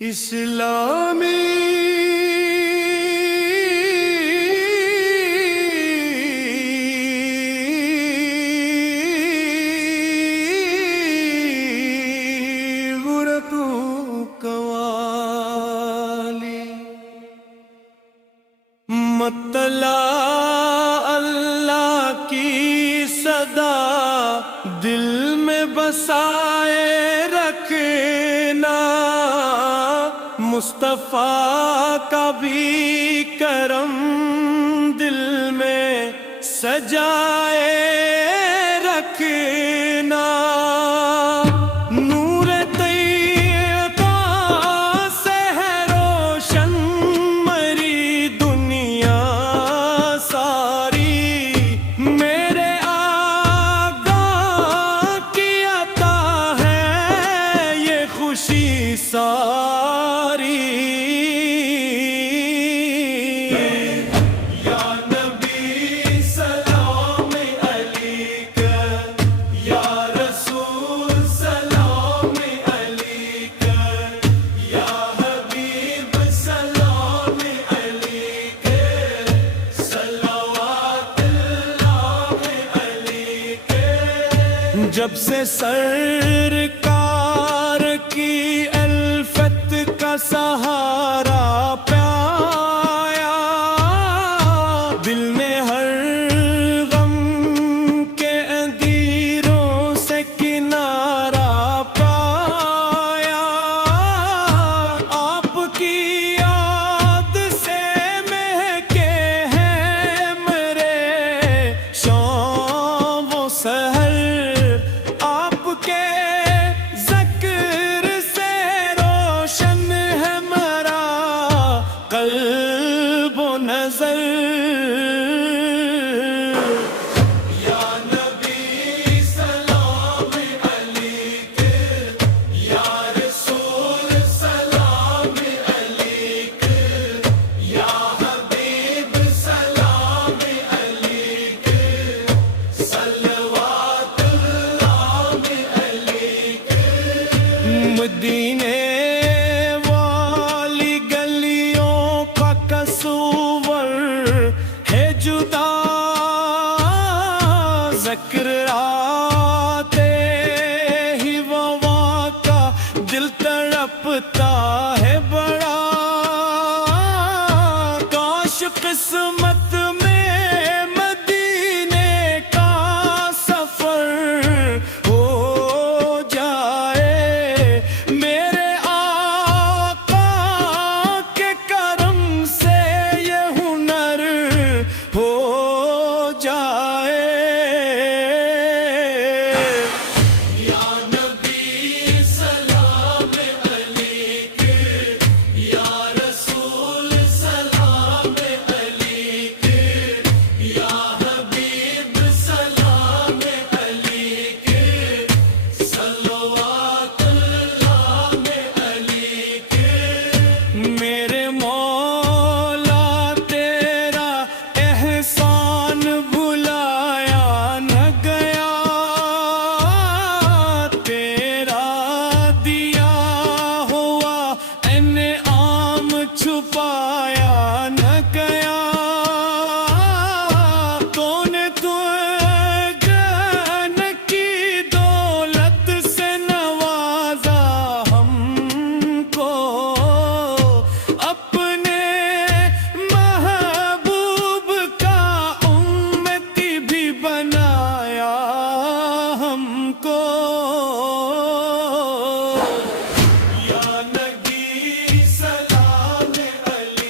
اسلامی غرتوں قوالی مطلع اللہ کی صدا دل میں بسائے رکھنا، مصطفیٰ کا بھی کرم دل میں سجائے رکھنا، نور طیبہ سے ہے روشن مری دنیا ساری، میرے آقا کی عطا ہے یہ خوشی ساری۔ جب سے سرکار کی الفت کا سہارا پایا، دل میں ہر غم کے اندھیروں سے کنارہ پایا، آپ کی یاد سے مہکے ہیں میرے شام و سحر، قلب و نظر۔ یا نبی سلام علیک، یا رسول سلام علیک، یا حبیب سلام علیک، صلوات اللہ علیک۔ مدینے ہے جدا ذکر آتے ہی وہاں کا دل تڑپتا ہے بڑا، کاش قسمت میں مدینے کا سفر ہو جائے، میرے آقا کے کرم سے ہو جائے۔ یا نبی سلام علیک، یا رسول سلام علیک، یا حبیب سلام علیک، صلوات اللہ علیک۔ میرے مولا تیرا احسان بھلایا نہ گیا، تیرا دیا ہوا انعام چھپایا نہ گیا، تو نے جان کی دولت سے نوازا ہم کو، اپنے بنایا ہم کو۔ یا نبی سلام علیک،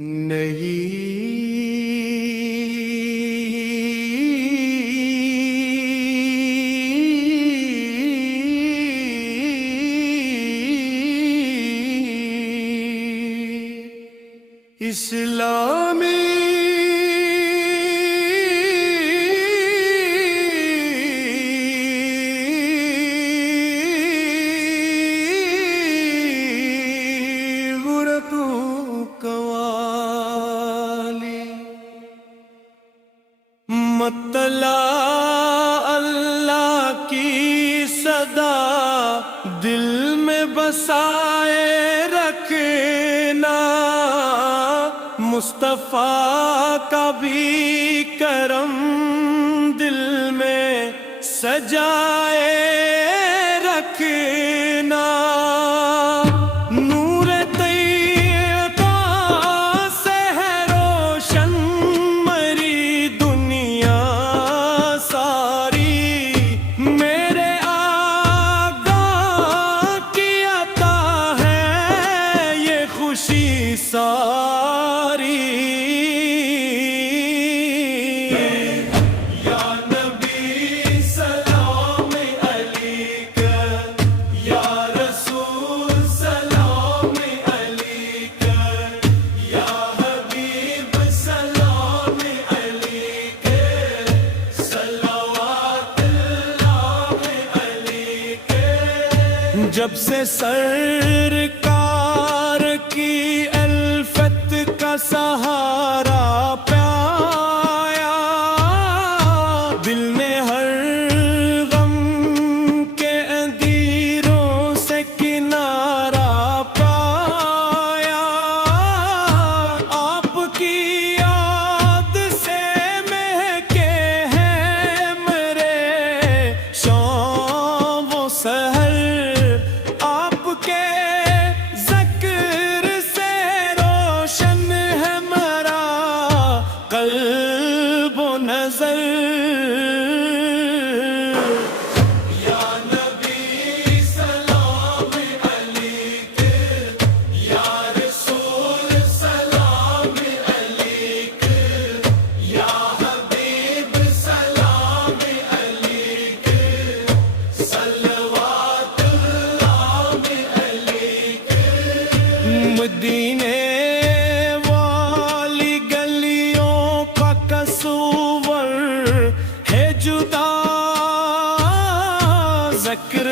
نئی اسلامی مطلع اللہ کی صدا دل میں بسائے رکھنا، مصطفیٰ کا بھی کرم دل میں سجائے رکھنا، نور طیبہ سے ہے روشن مری دنیا ساری، میرے آقا کی عطا ہے یہ خوشی ساری۔ جب سے سرکار کی الفت کا سہارا پایا، دل نے ہر غم کے اندھیروں سے کنارہ پایا، آپ کی یاد سے مہکے ہیں میرے شام و سحر، قلب و نظر۔ یا نبی سلام علیک، یا رسول سلام علیک، یا حبیب سلام علیک، صلوات اللہ علیک۔ مدینے ذکر